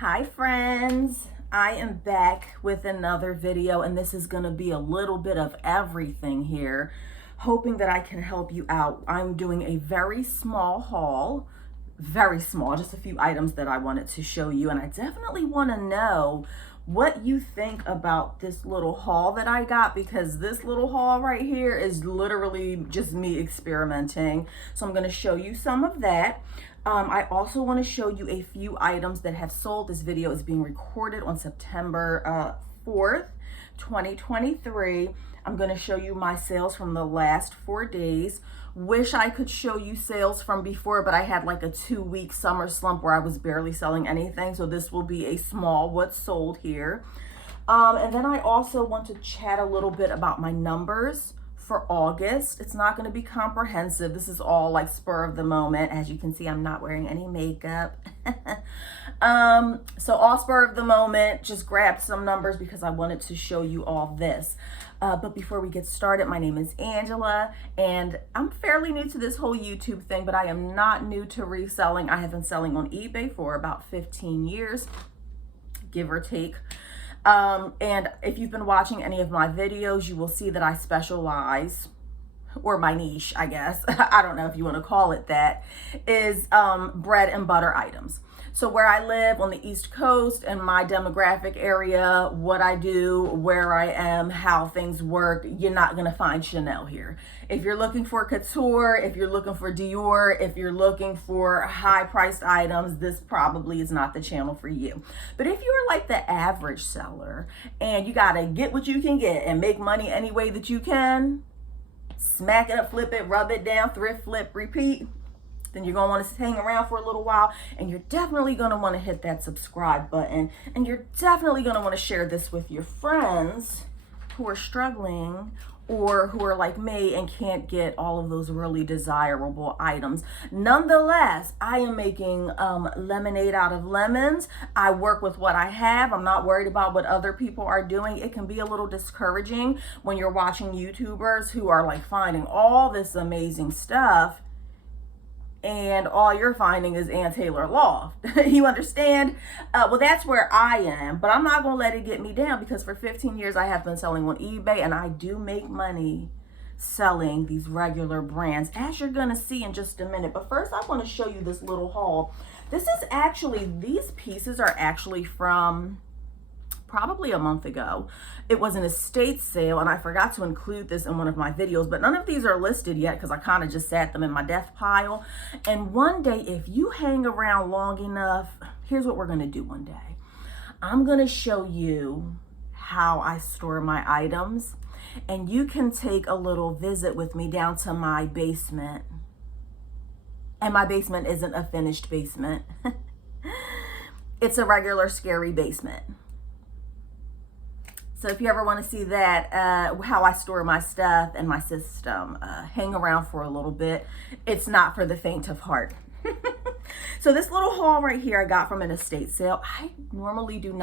Hi friends, I am back with another video, and this is going to be a little bit of everything here, hoping that I can help you out. I'm doing a very small haul, very small, just a few items that I wanted to show you, and I definitely want to know what you think about this little haul that I got, because this little haul right here is literally just me experimenting. So I'm going to show you some of that. I also want to show you a few items that have sold. This video is being recorded on September 4th, 2023. I'm going to show you my sales from the last 4 days. Wish I could show you sales from before, but I had like a 2-week summer slump where I was barely selling anything. So this will be a small what's sold here. And then I also want to chat a little bit about my numbers for August. It's not going to be comprehensive. This is all like spur of the moment. As you can see, I'm not wearing any makeup. So all spur of the moment, just grabbed some numbers because I wanted to show you all this. But before we get started, my name is Angela, and I'm fairly new to this whole YouTube thing, but I am not new to reselling. I have been selling on eBay for about 15 years, give or take. And if you've been watching any of my videos, you will see that I specialize, or my niche, I guess, I don't know if you want to call it that, is bread and butter items. So where I live on the East Coast and my demographic area, what I do, where I am, how things work, you're not going to find Chanel here. If you're looking for couture, if you're looking for Dior, if you're looking for high priced items, this probably is not the channel for you. But if you're like the average seller and you got to get what you can get and make money any way that you can, smack it up, flip it, rub it down, thrift, flip, repeat, then you're going to want to hang around for a little while, and you're definitely going to want to hit that subscribe button, and you're definitely going to want to share this with your friends who are struggling or who are like me and can't get all of those really desirable items. Nonetheless, I am making lemonade out of lemons. I work with what I have. I'm not worried about what other people are doing. It can be a little discouraging when you're watching YouTubers who are like finding all this amazing stuff, and all you're finding is Ann Taylor Loft. You understand? Well, that's where I am, but I'm not going to let it get me down, because for 15 years I have been selling on eBay, and I do make money selling these regular brands, as you're going to see in just a minute. But first, I want to show you this little haul. These pieces are actually from probably a month ago. It was an estate sale, and I forgot to include this in one of my videos, but none of these are listed yet because I kind of just sat them in my death pile. And one day, if you hang around long enough, here's what we're going to do one day. I'm going to show you how I store my items, and you can take a little visit with me down to my basement. And my basement isn't a finished basement. It's a regular scary basement. So if you ever want to see that, how I store my stuff and my system, hang around for a little bit. It's not for the faint of heart. So this little haul right here I got from an estate sale. I normally I'm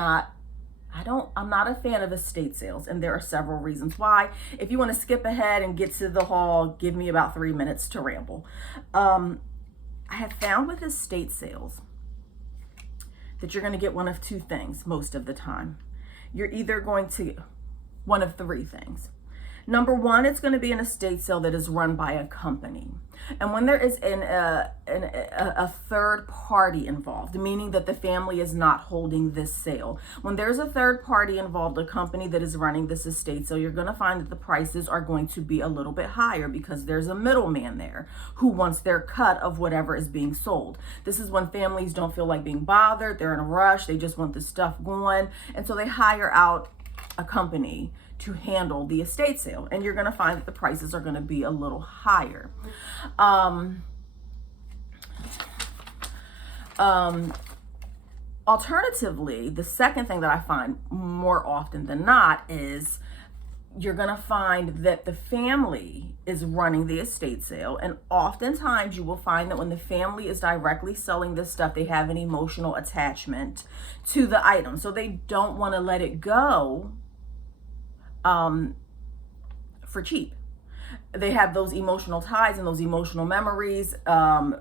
not a fan of estate sales, and there are several reasons why. If you want to skip ahead and get to the haul, give me about 3 minutes to ramble. I have found with estate sales that you're going to get one of two things most of the time. You're either going to, one of three things. Number one, it's going to be an estate sale that is run by a company. And when there is a third party involved, meaning that the family is not holding this sale. When there's a third party involved, a company that is running this estate sale, you're going to find that the prices are going to be a little bit higher because there's a middleman there who wants their cut of whatever is being sold. This is when families don't feel like being bothered. They're in a rush. They just want the stuff going. And so they hire out a company to handle the estate sale, and you're going to find that the prices are going to be a little higher. Alternatively, the second thing that I find more often than not is you're going to find that the family is running the estate sale, and oftentimes you will find that when the family is directly selling this stuff, they have an emotional attachment to the item, so they don't want to let it go for cheap. They have those emotional ties and those emotional memories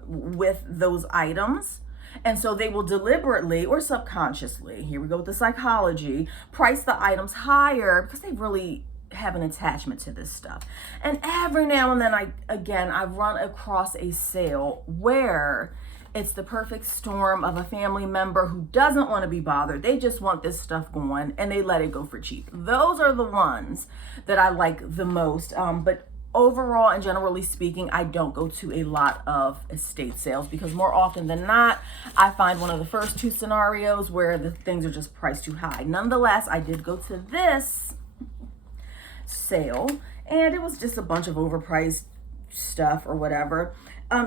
with those items. And so they will deliberately or subconsciously, here we go with the psychology, price the items higher because they really have an attachment to this stuff. And every now and then I run across a sale where it's the perfect storm of a family member who doesn't want to be bothered. They just want this stuff going and they let it go for cheap. Those are the ones that I like the most. But overall and generally speaking, I don't go to a lot of estate sales because more often than not, I find one of the first two scenarios where the things are just priced too high. Nonetheless, I did go to this sale and it was just a bunch of overpriced stuff or whatever.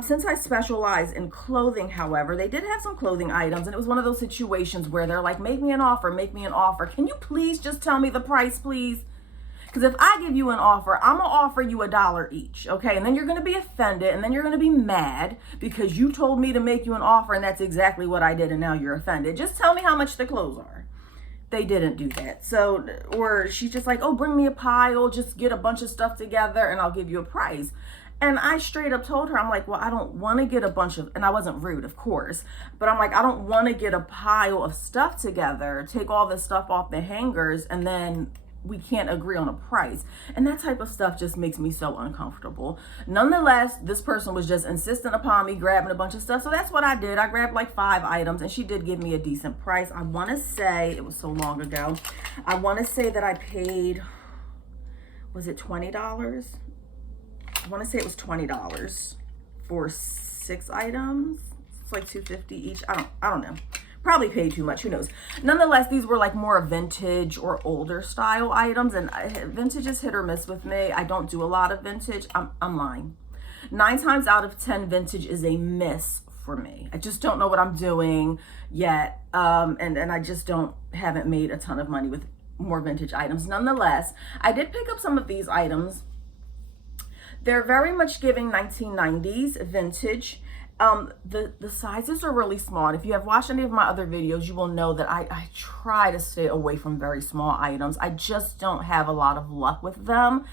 Since I specialize in clothing, however, they did have some clothing items, and it was one of those situations where they're like, make me an offer, make me an offer. Can you please just tell me the price, please? Because if I give you an offer, I'm going to offer you $1 each, okay? And then you're going to be offended, and then you're going to be mad because you told me to make you an offer, and that's exactly what I did, and now you're offended. Just tell me how much the clothes are. They didn't do that. So, or she's just like, oh, bring me a pile, just get a bunch of stuff together, and I'll give you a price. And I straight up told her, I'm like, well, I don't want to get a bunch of, and I wasn't rude, of course, but I'm like, I don't want to get a pile of stuff together, take all this stuff off the hangers, and then we can't agree on a price. And that type of stuff just makes me so uncomfortable. Nonetheless, this person was just insistent upon me grabbing a bunch of stuff. So that's what I did. I grabbed like 5 items and she did give me a decent price. I want to say, it was so long ago, I want to say that I paid, was it $20? I want to say it was $20 for 6 items. It's like $2.50 each. I don't know. Probably paid too much. Who knows? Nonetheless, these were like more vintage or older style items, and vintage is hit or miss with me. I don't do a lot of vintage. I'm lying. 9 times out of 10, vintage is a miss for me. I just don't know what I'm doing yet, and I just haven't made a ton of money with more vintage items. Nonetheless, I did pick up some of these items. They're very much giving 1990s vintage. The sizes are really small. And if you have watched any of my other videos, you will know that I try to stay away from very small items. I just don't have a lot of luck with them.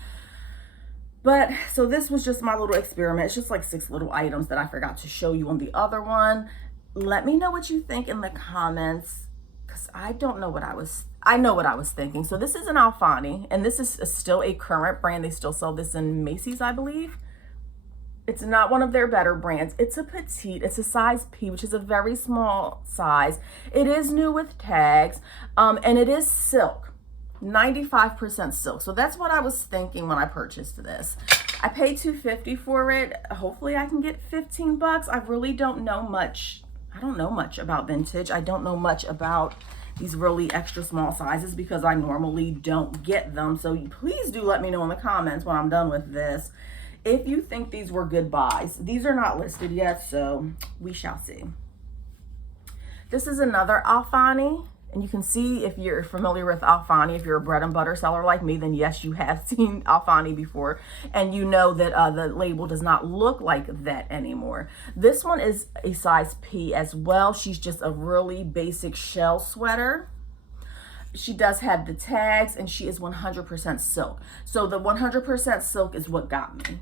But so this was just my little experiment. It's just like 6 little items that I forgot to show you on the other one. Let me know what you think in the comments, because I know what I was thinking. So this is an Alfani, and this is still a current brand. They still sell this in Macy's, I believe. It's not one of their better brands. It's a petite. It's a size P, which is a very small size. It is new with tags, and it is silk, 95% silk. So that's what I was thinking when I purchased this. I paid $2.50 for it. Hopefully I can get 15 bucks. I really don't know much. I don't know much about vintage. I don't know much about these really extra small sizes because I normally don't get them. So please do let me know in the comments when I'm done with this if you think these were good buys. These are not listed yet, so we shall see. This is another Alfani, and you can see if you're familiar with Alfani, if you're a bread and butter seller like me, then yes, you have seen Alfani before, and you know that the label does not look like that anymore. This one is a size P as well. She's just a really basic shell sweater. She does have the tags, and she is 100% silk. So the 100% silk is what got me.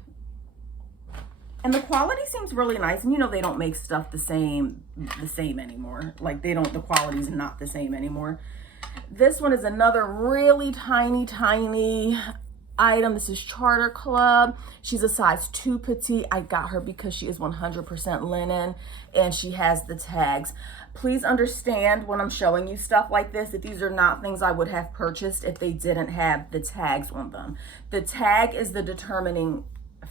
And the quality seems really nice. And you know, they don't make stuff the same anymore. Like the quality is not the same anymore. This one is another really tiny item. This is Charter Club. She's a size 2 petite. I got her because she is 100% linen and she has the tags. Please understand when I'm showing you stuff like this, that these are not things I would have purchased if they didn't have the tags on them. The tag is the determining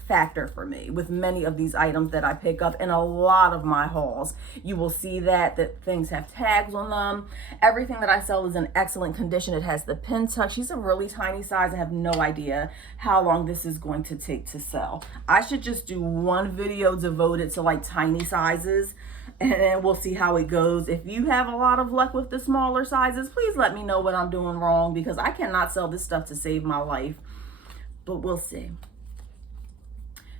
factor for me with many of these items that I pick up. In a lot of my hauls, you will see that things have tags on them. Everything that I sell is in excellent condition. It has the pin tuck. She's a really tiny size. I have no idea how long this is going to take to sell. I should just do one video devoted to like tiny sizes, and then we'll see how it goes. If you have a lot of luck with the smaller sizes, please let me know what I'm doing wrong, because I cannot sell this stuff to save my life, but we'll see.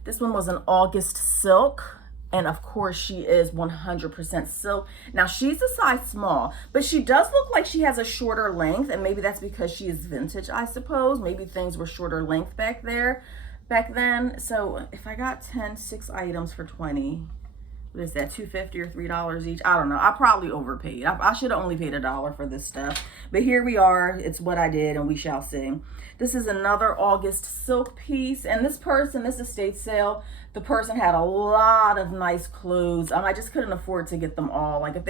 This one was an August silk, and of course she is 100% silk. Now she's a size small, but she does look like she has a shorter length, and maybe that's because she is vintage, I suppose. Maybe things were shorter length back then. So if I got 6 items for 20, what is that, $2.50 or $3 each? I don't know. I probably overpaid. I should have only paid $1 for this stuff. But here we are. It's what I did, and we shall see. This is another August silk piece. And this estate sale, the person had a lot of nice clothes. I just couldn't afford to get them all. Like if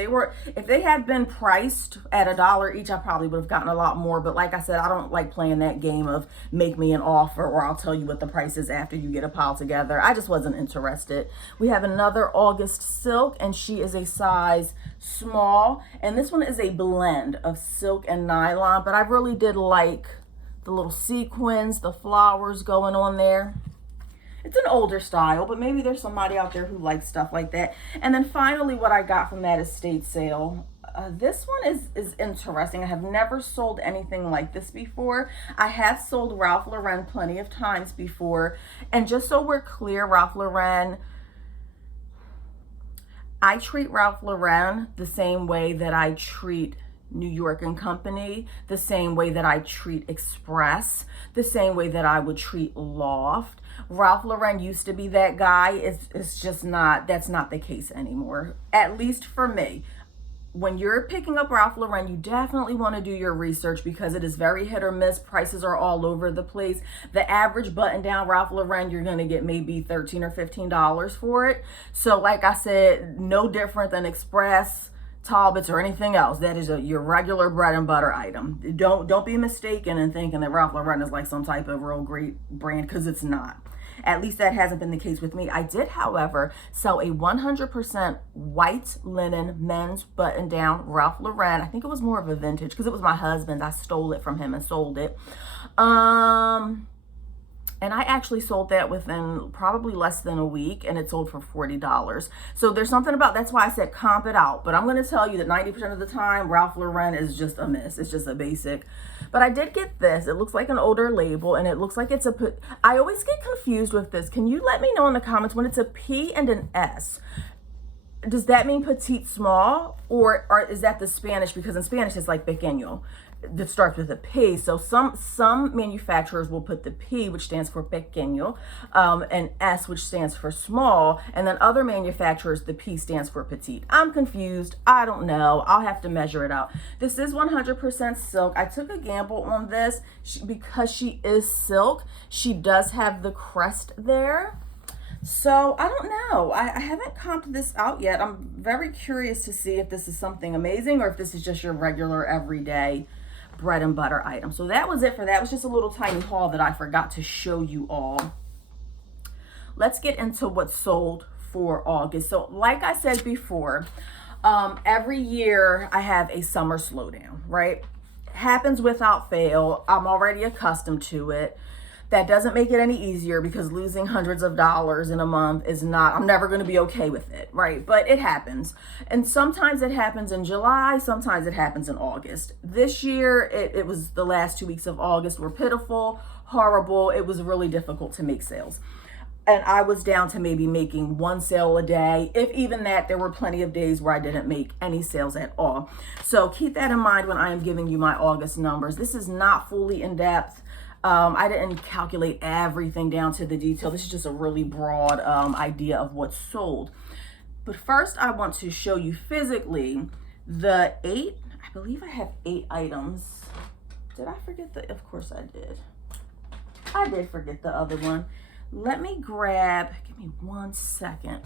they had been priced at $1 each, I probably would have gotten a lot more. But like I said, I don't like playing that game of make me an offer or I'll tell you what the price is after you get a pile together. I just wasn't interested. We have another August silk, and she is a size small. And this one is a blend of silk and nylon, but I really did like the little sequins, the flowers going on there. It's an older style, but maybe there's somebody out there who likes stuff like that. And then finally, what I got from that estate sale, this one is interesting. I have never sold anything like this before. I have sold Ralph Lauren plenty of times before. And just so we're clear, Ralph Lauren, I treat Ralph Lauren the same way that I treat New York and Company, the same way that I treat Express, the same way that I would treat Loft. Ralph Lauren used to be that guy. It's just not, that's not the case anymore, at least for me. When you're picking up Ralph Lauren, you definitely want to do your research because it is very hit or miss. Prices are all over the place. The average button down Ralph Lauren, you're going to get maybe $13 or $15 for it. So like I said, no different than Express, Talbots, or anything else. That is your regular bread and butter item. Don't be mistaken in thinking that Ralph Lauren is like some type of real great brand, because it's not. At least that hasn't been the case with me. I did, however, sell a 100% white linen men's button down Ralph Lauren. I think it was more of a vintage because it was my husband's. I stole it from him and sold it. And I actually sold that within probably less than a week, and it sold for $40. So there's something about, that's why I said comp it out. But I'm going to tell you that 90% of the time, Ralph Lauren is just a miss. It's just a basic. But I did get this. It looks like an older label, and it looks like it's I always get confused with this. Can you let me know in the comments when it's a P and an S? Does that mean petite small, or is that the Spanish? Because in Spanish it's like pequeño that starts with a P. So some manufacturers will put the P, which stands for pequeño, and S, which stands for small, and then other manufacturers, the P stands for petite. I'm confused. I don't know. I'll have to measure it out. This is 100% silk. I took a gamble on this because she is silk. She does have the crest there. So I don't know. I haven't comped this out yet. I'm very curious to see if this is something amazing or if this is just your regular everyday bread and butter item. So that was it for that. It was just a little tiny haul that I forgot to show you all. Let's get into what's sold for August. So like I said before, every year I have a summer slowdown, right? Happens without fail. I'm already accustomed to it. That doesn't make it any easier because losing hundreds of dollars in a month is not, I'm never going to be okay with it, right? But it happens. And sometimes it happens in July, sometimes it happens in August. This year, it was the last 2 weeks of August were pitiful, horrible. It was really difficult to make sales. And I was down to maybe making one sale a day. If even that, there were plenty of days where I didn't make any sales at all. So keep that in mind when I am giving you my August numbers. This is not fully in depth. I didn't calculate everything down to the detail. This is just a really broad idea of what's sold. But first, I want to show you physically the 8, I believe I have 8 items. Did I forget the, of course I did. I did forget the other one. Let me grab, give me 1 second.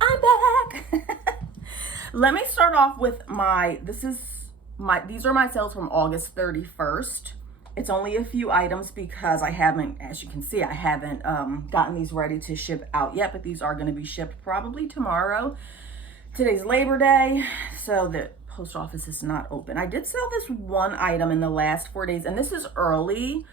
I'm back. Let me start off with these are my sales from August 31st. It's only a few items because I haven't, as you can see, I haven't gotten these ready to ship out yet, but these are going to be shipped probably tomorrow. Today's Labor Day, so the post office is not open. I did sell this one item in the last 4 days, and this is early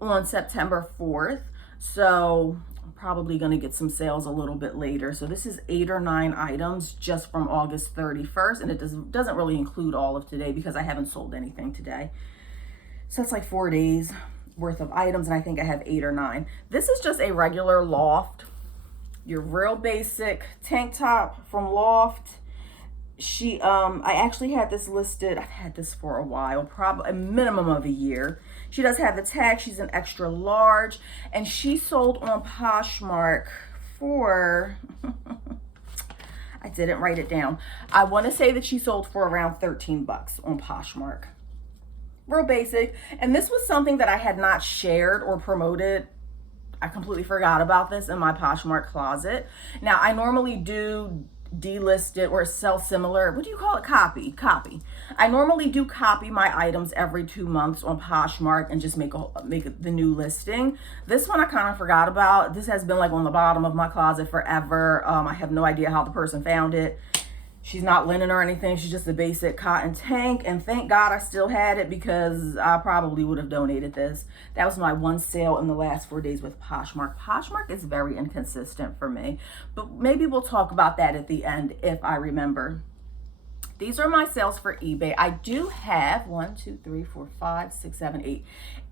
on September 4th, so probably going to get some sales a little bit later. So this is 8 or 9 items just from August 31st, and it doesn't really include all of today because I haven't sold anything today. So that's like 4 days worth of items, and I think I have 8 or 9. This is just a regular Loft, your real basic tank top from Loft. I actually had this listed, I've had this for a while, probably a minimum of a year. She does have the tag. She's an extra large, and she sold on Poshmark for, I didn't write it down. I want to say that she sold for around 13 bucks on Poshmark. Real basic. And this was something that I had not shared or promoted. I completely forgot about this in my Poshmark closet. Now, I normally do delist it or sell similar, what do you call it? Copy. I normally do copy my items every 2 months on Poshmark and just make the new listing. This one I kind of forgot about. This has been like on the bottom of my closet forever. I have no idea how the person found it. She's not linen or anything. She's just a basic cotton tank. And thank God I still had it, because I probably would have donated this. That was my one sale in the last 4 days with Poshmark. Poshmark is very inconsistent for me, but maybe we'll talk about that at the end if I remember. These are my sales for eBay. I do have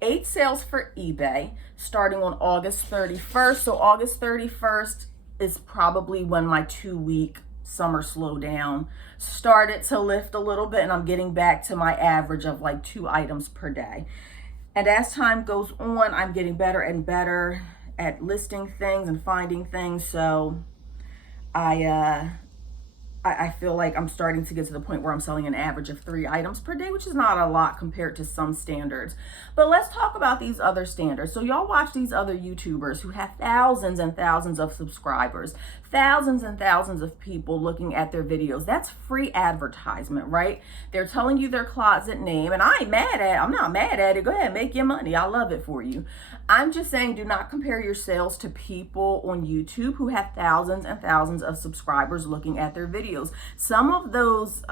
8 sales for eBay starting on August 31st. So August 31st is probably when my 2-week summer slowdown started to lift a little bit, and I'm getting back to my average of like 2 items per day. And as time goes on, I'm getting better and better at listing things and finding things. So I feel like I'm starting to get to the point where I'm selling an average of 3 items per day, which is not a lot compared to some standards. But let's talk about these other standards. So y'all watch these other YouTubers who have thousands and thousands of subscribers, thousands and thousands of people looking at their videos. That's free advertisement, right? They're telling you their closet name, and I'm not mad at it. Go ahead, make your money. I love it for you. I'm just saying, do not compare your sales to people on YouTube who have thousands and thousands of subscribers looking at their videos. Some of those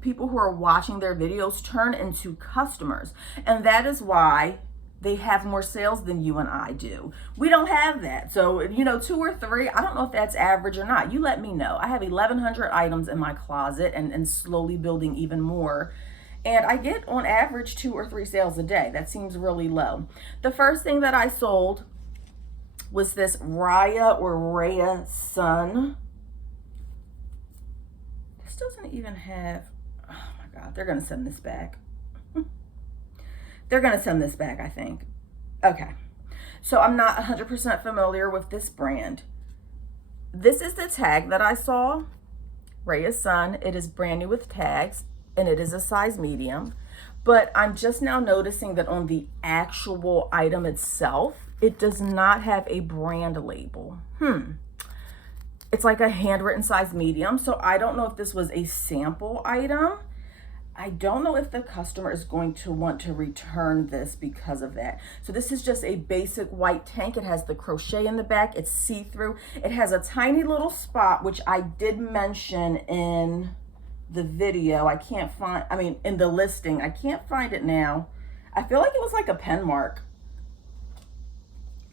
people who are watching their videos turn into customers, and that is why they have more sales than you and I do. We don't have that. So, 2 or 3, I don't know if that's average or not. You let me know. I have 1,100 items in my closet and slowly building even more. And I get on average 2 or 3 sales a day. That seems really low. The first thing that I sold was this Raya Sun. This doesn't even have, oh my God, they're going to send this back. They're going to send this back, I think. Okay. So I'm not 100% familiar with this brand. This is the tag that I saw. Raya Sun. It is brand new with tags, and it is a size medium. But I'm just now noticing that on the actual item itself, it does not have a brand label. It's like a handwritten size medium. So I don't know if this was a sample item. I don't know if the customer is going to want to return this because of that. So this is just a basic white tank. It has the crochet in the back. It's see-through. It has a tiny little spot, which I did mention in the video. In the listing. I can't find it now. I feel like it was like a pen mark.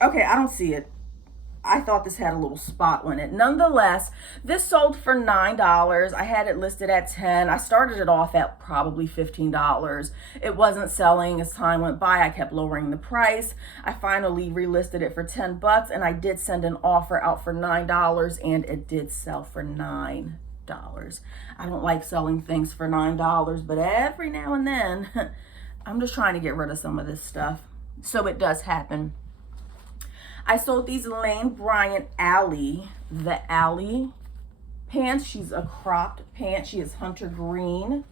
Okay, I don't see it. I thought this had a little spot on it. Nonetheless, this sold for $9. I had it listed at $10. I started it off at probably $15. It wasn't selling as time went by. I kept lowering the price. I finally relisted it for 10 bucks, and I did send an offer out for $9, and it did sell for $9. I don't like selling things for $9, but every now and then, I'm just trying to get rid of some of this stuff. So it does happen. I sold these Lane Bryant the Alley pants. She's a cropped pant. She is hunter green.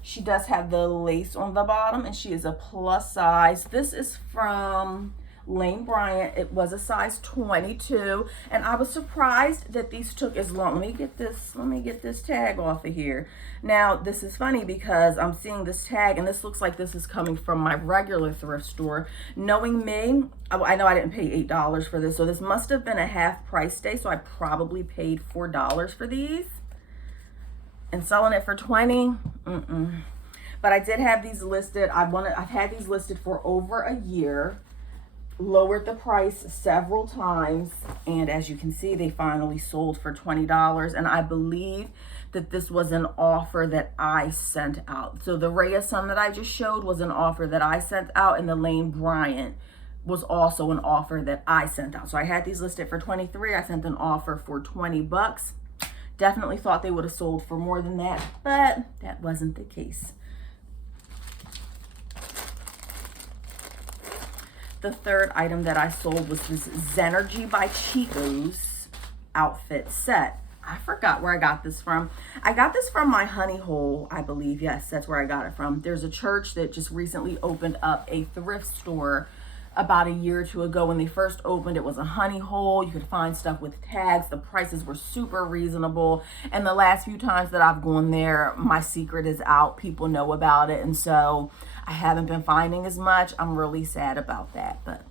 She does have the lace on the bottom, and she is a plus size. This is from Lane Bryant. It was a size 22, and I was surprised that these took as long. Let me get this tag off of here. Now, this is funny because I'm seeing this tag, and this looks like this is coming from my regular thrift store. Knowing me, I know I didn't pay $8 for this, so this must have been a half price day, so I probably paid $4 for these. And selling it for $20, But I did have these listed. I've had these listed for over a year. Lowered the price several times, and as you can see, they finally sold for $20, and I believe that this was an offer that I sent out. So the Raya Sun that I just showed was an offer that I sent out, and the Lane Bryant was also an offer that I sent out. So I had these listed for $23. I sent an offer for 20 bucks. Definitely thought they would have sold for more than that, but that wasn't the case. The third item that I sold was this Zenergy by Chico's outfit set. I forgot where I got this from. I got this from my honey hole, I believe. Yes, that's where I got it from. There's a church that just recently opened up a thrift store about a year or two ago. When they first opened, it was a honey hole. You could find stuff with tags. The prices were super reasonable. And the last few times that I've gone there, my secret is out. People know about it. And so I haven't been finding as much. I'm really sad about that. But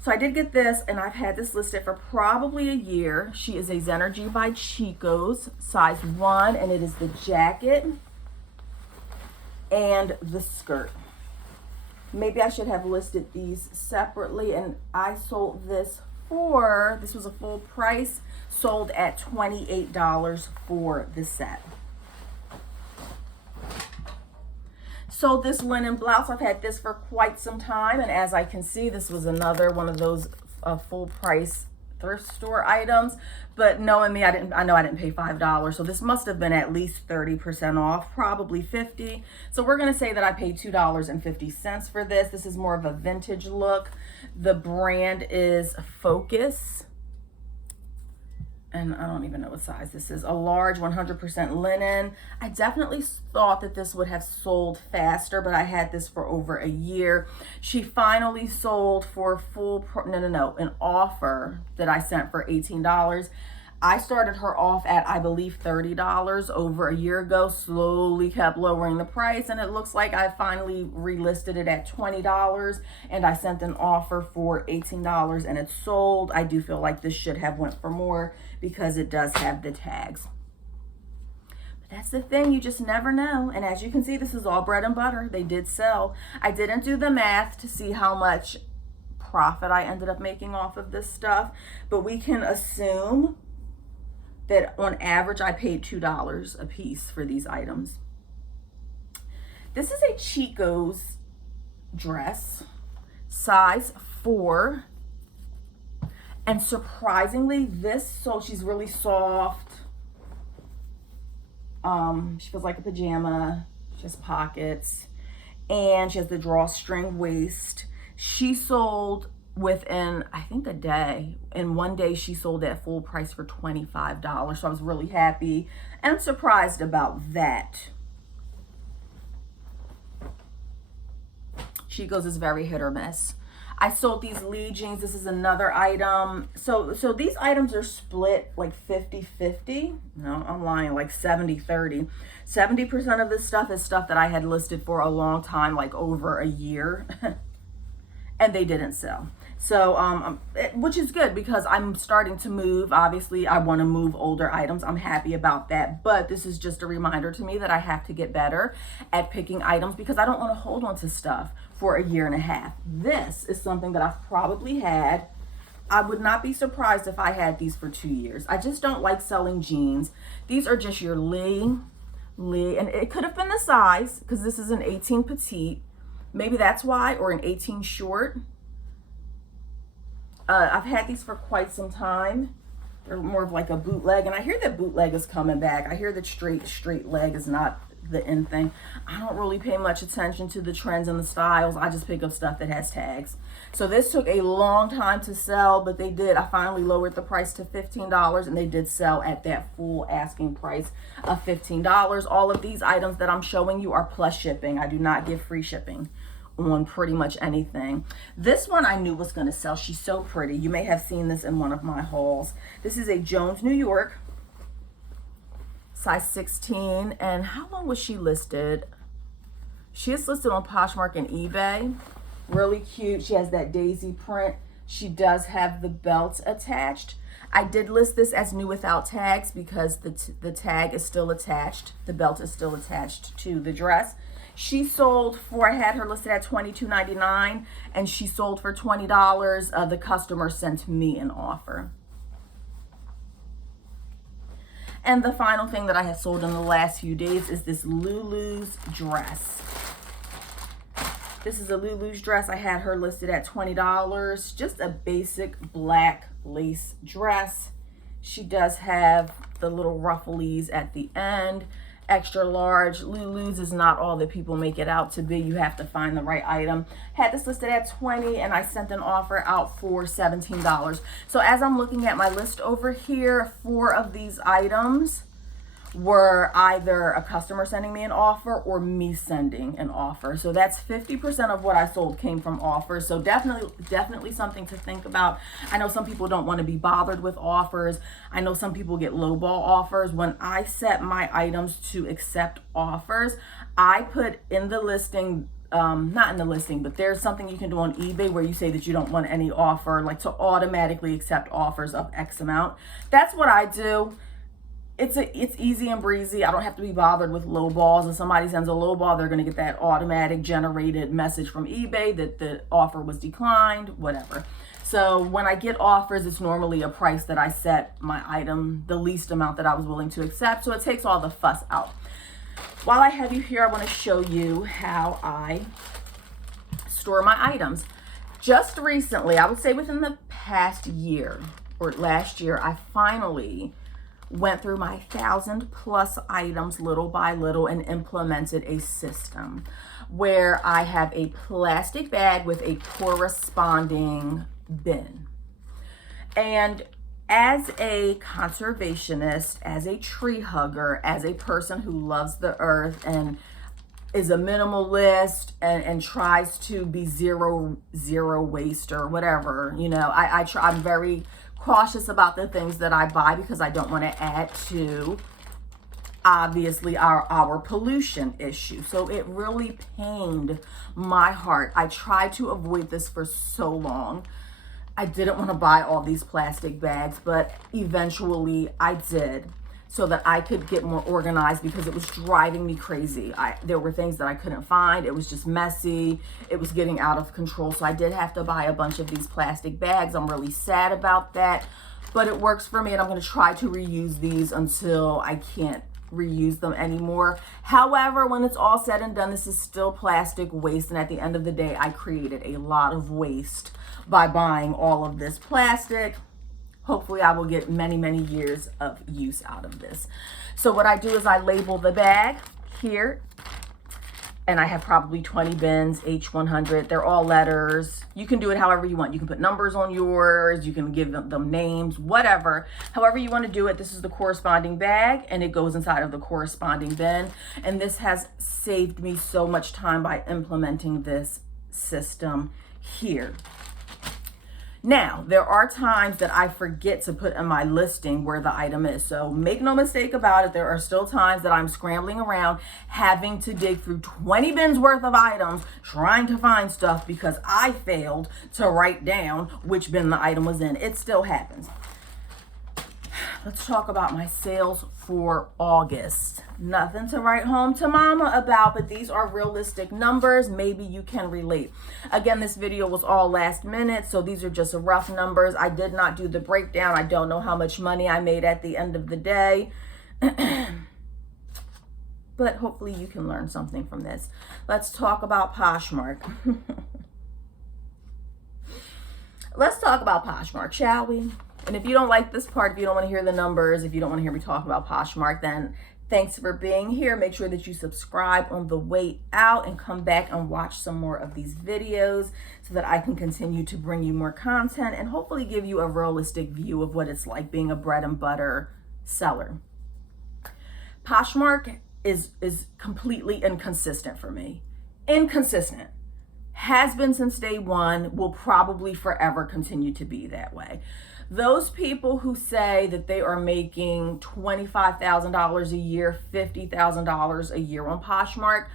so I did get this, and I've had this listed for probably a year. She is a Zenergy by Chico's, size 1, and it is the jacket and the skirt. Maybe I should have listed these separately, and I sold this was a full price, sold at $28 for the set. So this linen blouse, I've had this for quite some time, and as I can see, this was another one of those full price thrift store items. But knowing me, I know I didn't pay $5, so this must have been at least 30% off, probably 50. So we're gonna say that I paid $2.50 for this. This is more of a vintage look. The brand is Focus, and I don't even know what size this is. A large 100% linen. I definitely thought that this would have sold faster, but I had this for over a year. She finally sold for an offer that I sent for $18. I started her off at, I believe, $30 over a year ago, slowly kept lowering the price, and it looks like I finally relisted it at $20, and I sent an offer for $18, and it sold. I do feel like this should have went for more because it does have the tags. But that's the thing, you just never know. And as you can see, this is all bread and butter. They did sell. I didn't do the math to see how much profit I ended up making off of this stuff, but we can assume that on average I paid $2 a piece for these items. This is a Chico's dress, size 4. And surprisingly, she's really soft. She feels like a pajama. She has pockets, and she has the drawstring waist. She sold within, I think, a day. In one day, she sold at full price for $25. So I was really happy and surprised about that. Chico's is very hit or miss. I sold these Lee jeans. This is another item. So these items are split like 50-50. No, I'm lying, like 70-30. 70% of this stuff is stuff that I had listed for a long time, like over a year, and they didn't sell. So, which is good because I'm starting to move. Obviously, I want to move older items. I'm happy about that. But this is just a reminder to me that I have to get better at picking items because I don't want to hold on to stuff for a year and a half. This is something that I've probably had. I would not be surprised if I had these for 2 years. I just don't like selling jeans. These are just your Lee, and it could have been the size because this is an 18 petite. Maybe that's why, or an 18 short. I've had these for quite some time. They're more of like a bootleg, and I hear that bootleg is coming back. I hear that straight leg is not the in thing. I don't really pay much attention to the trends and the styles. I just pick up stuff that has tags. So this took a long time to sell, but they did. I finally lowered the price to $15, and they did sell at that full asking price of $15. All of these items that I'm showing you are plus shipping. I do not give free shipping on pretty much anything. This one I knew was going to sell. She's so pretty. You may have seen this in one of my hauls. This is a Jones, New York, size 16. And how long was she listed? She is listed on Poshmark and eBay. Really cute. She has that daisy print. She does have the belt attached. I did list this as new without tags because the tag is still attached. The belt is still attached to the dress. She sold for, I had her listed at $22.99, and she sold for $20. The customer sent me an offer. And the final thing that I have sold in the last few days is this Lulu's dress. This is a Lulu's dress. I had her listed at $20. Just a basic black lace dress. She does have the little rufflies at the end. extra large. Lulu's is not all that people make it out to be. You have to find the right item. Had this listed at $20 and I sent an offer out for $17. So as I'm looking at my list over here, 4 of these items were either a customer sending me an offer or me sending an offer. So that's 50% of what I sold came from offers. So definitely something to think about. I know some people don't want to be bothered with offers. I know some people get lowball offers. When I set my items to accept offers, I put in the listing, not in the listing, but there's something you can do on eBay where you say that you don't want any offer, like to automatically accept offers of X amount. That's what I do. It's easy and breezy. I don't have to be bothered with low balls. If somebody sends a low ball, they're going to get that automatic generated message from eBay that the offer was declined, whatever. So when I get offers, it's normally a price that I set my item, the least amount that I was willing to accept. So it takes all the fuss out. While I have you here, I want to show you how I store my items. Just recently, I would say within the past year or last year, I finally went through my 1,000+ items little by little and implemented a system where I have a plastic bag with a corresponding bin. And as a conservationist, as a tree hugger, as a person who loves the earth and is a minimalist and tries to be zero waste or whatever, you know, I'm very cautious about the things that I buy because I don't want to add to, obviously, our pollution issue. So it really pained my heart. I tried to avoid this for so long. I didn't want to buy all these plastic bags, but eventually I did so that I could get more organized because it was driving me crazy. There were things that I couldn't find. It was just messy. It was getting out of control. So I did have to buy a bunch of these plastic bags. I'm really sad about that, but it works for me and I'm going to try to reuse these until I can't reuse them anymore. However, when it's all said and done, this is still plastic waste. And at the end of the day, I created a lot of waste by buying all of this plastic. Hopefully I will get many, many years of use out of this. So what I do is I label the bag here, and I have probably 20 bins, H100. They're all letters. You can do it however you want. You can put numbers on yours. You can give them names, whatever. However you want to do it. This is the corresponding bag, and it goes inside of the corresponding bin. And this has saved me so much time by implementing this system here. Now, there are times that I forget to put in my listing where the item is. So make no mistake about it, there are still times that I'm scrambling around having to dig through 20 bins worth of items trying to find stuff because I failed to write down which bin the item was in. It still happens. Let's talk about my sales for August. Nothing to write home to mama about, but these are realistic numbers. Maybe you can relate. Again, this video was all last minute, so these are just rough numbers. I did not do the breakdown. I don't know how much money I made at the end of the day. But hopefully you can learn something from this. Let's talk about Poshmark. Let's talk about Poshmark, shall we? And if you don't like this part, if you don't want to hear the numbers, if you don't want to hear me talk about Poshmark, then thanks for being here. Make sure that you subscribe on the way out and come back and watch some more of these videos so that I can continue to bring you more content and hopefully give you a realistic view of what it's like being a bread and butter seller. Poshmark is completely inconsistent for me. Inconsistent. Has been since day one, will probably forever continue to be that way. Those people who say that they are making $25,000 a year, $50,000 a year on Poshmark,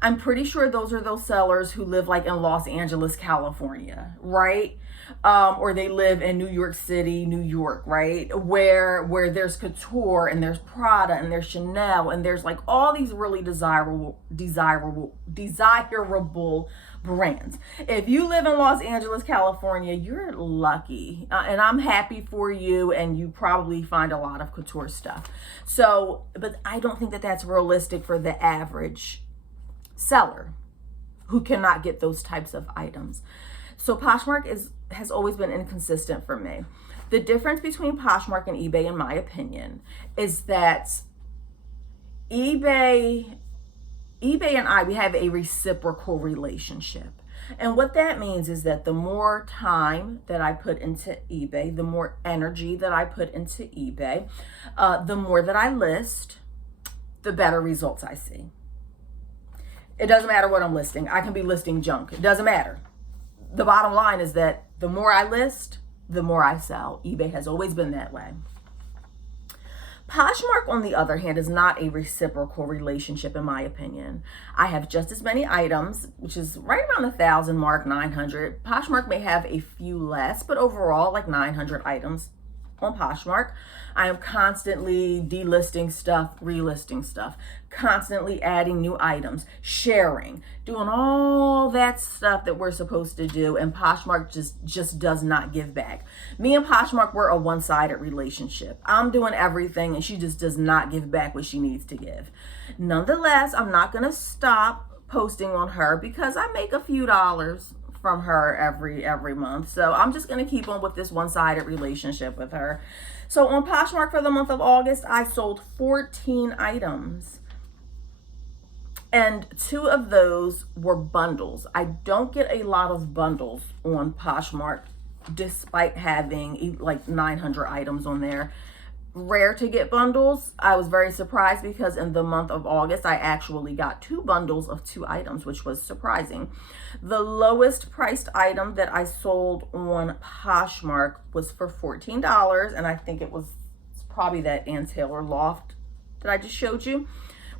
I'm pretty sure those are those sellers who live like in Los Angeles, California, right? Or they live in New York City, New York, right? Where there's couture and there's Prada and there's Chanel and there's like all these really desirable brands. If you live in Los Angeles, California, you're lucky. And I'm happy for you, and you probably find a lot of couture stuff. So, but I don't think that that's realistic for the average seller who cannot get those types of items. So Poshmark has always been inconsistent for me. The difference between Poshmark and eBay, in my opinion, is that eBay we have a reciprocal relationship. And what that means is that the more time that I put into eBay, the more energy that I put into eBay, the more that I list, the better results I see. It doesn't matter what I'm listing. I can be listing junk. It doesn't matter. The bottom line is that the more I list, the more I sell. eBay has always been that way. Poshmark, on the other hand, is not a reciprocal relationship, in my opinion. I have just as many items, which is right around the 1,000 mark, 900. Poshmark may have a few less, but overall, like 900 items on Poshmark. I am constantly delisting stuff, relisting stuff, constantly adding new items, sharing, doing all that stuff that we're supposed to do, and Poshmark just does not give back. Me and Poshmark, we're a one-sided relationship. I'm doing everything and she just does not give back what she needs to give. Nonetheless, I'm not going to stop posting on her because I make a few dollars from her every month. So I'm just going to keep on with this one-sided relationship with her. So on Poshmark for the month of August, I sold 14 items. And 2 of those were bundles. I don't get a lot of bundles on Poshmark despite having like 900 items on there. Rare to get bundles. I was very surprised because in the month of August, I actually got 2 bundles of 2 items, which was surprising. The lowest priced item that I sold on Poshmark was for $14, and I think it's probably that Ann Taylor loft that I just showed you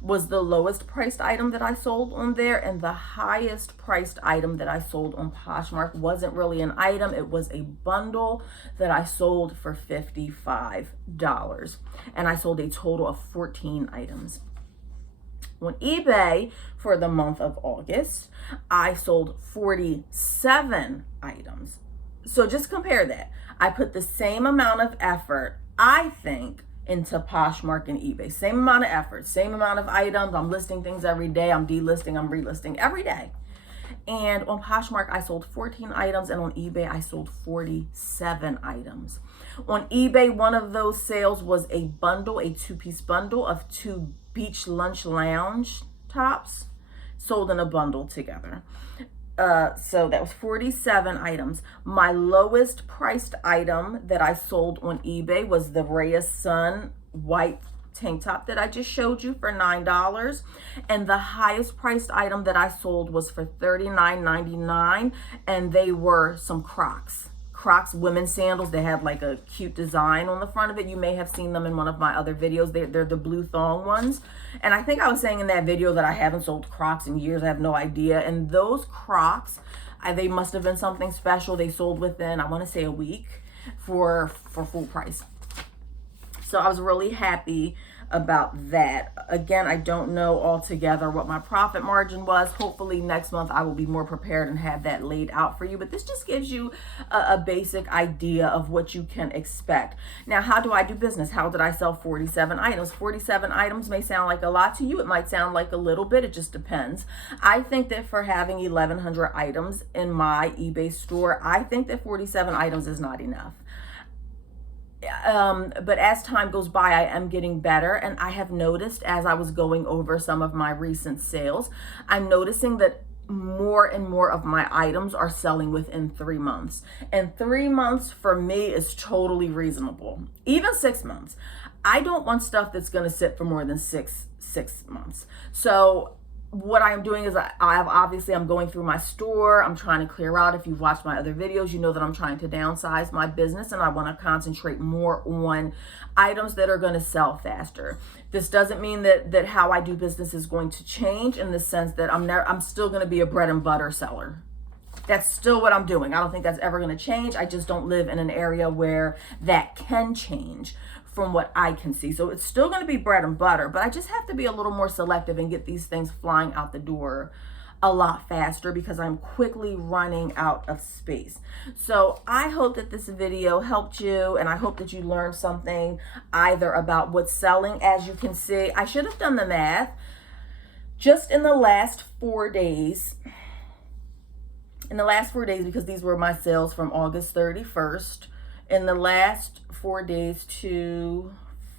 was the lowest priced item that I sold on there, and the highest priced item that I sold on Poshmark wasn't really an item, it was a bundle that I sold for $55, and I sold a total of 14 items. On eBay for the month of August, I sold 47 items. So just compare that. I put the same amount of effort, I think, into Poshmark and eBay. Same amount of effort, same amount of items. I'm listing things every day. I'm delisting, I'm relisting every day. And on Poshmark, I sold 14 items, and on eBay, I sold 47 items. On eBay, one of those sales was a bundle, a 2-piece bundle of 2 beach lunch lounge tops sold in a bundle together. So that was 47 items. My lowest priced item that I sold on eBay was the Raya Sun white tank top that I just showed you for $9. And the highest priced item that I sold was for $39.99. And they were some Crocs women's sandals. They had like a cute design on the front of it. You may have seen them in one of my other videos. They're the blue thong ones. And I think I was saying in that video that I haven't sold Crocs in years. I have no idea. And those Crocs, they must have been something special. They sold within, I want to say, a week for full price. So I was really happy about that. Again, I don't know altogether what my profit margin was. Hopefully next month I will be more prepared and have that laid out for you. But this just gives you a basic idea of what you can expect. Now, how do I do business? How did I sell 47 items? 47 items may sound like a lot to you. It might sound like a little bit. It just depends. I think that for having 1,100 items in my eBay store, I think that 47 items is not enough. But as time goes by, I am getting better, and I have noticed as I was going over some of my recent sales, I'm noticing that more and more of my items are selling within 3 months. And 3 months for me is totally reasonable. Even 6 months. I don't want stuff that's going to sit for more than six months. So what I'm doing is I'm going through my store. I'm trying to clear out. If you've watched my other videos, you know that I'm trying to downsize my business, and I want to concentrate more on items that are going to sell faster. This doesn't mean that how I do business is going to change, in the sense that I'm still going to be a bread and butter seller. That's still what I'm doing. I don't think that's ever going to change. I just don't live in an area where that can change from what I can see. So it's still going to be bread and butter, but I just have to be a little more selective and get these things flying out the door a lot faster, because I'm quickly running out of space. So I hope that this video helped you, and I hope that you learned something either about what's selling. As you can see, I should have done the math. Just in the last 4 days, because these were my sales from August 31st, in the last 4 days, 2,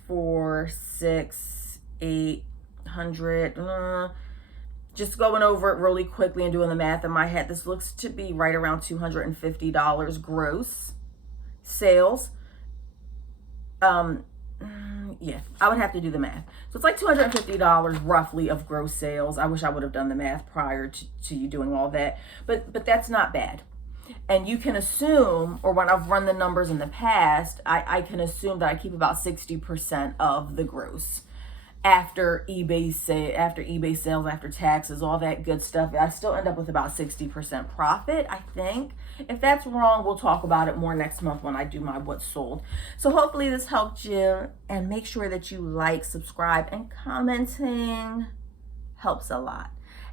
4, 6, 8, 100, just going over it really quickly and doing the math in my head, this looks to be right around $250 gross sales. Yeah, I would have to do the math. So it's like $250 roughly of gross sales. I wish I would have done the math prior to you doing all that, but that's not bad. And you can assume, or when I've run the numbers in the past, I can assume that I keep about 60% of the gross after eBay sales, after taxes, all that good stuff. I still end up with about 60% profit, I think. If that's wrong, we'll talk about it more next month when I do my what's sold. So hopefully this helped you, and make sure that you like, subscribe, and commenting helps a lot.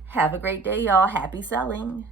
Have a great day, y'all. Happy selling.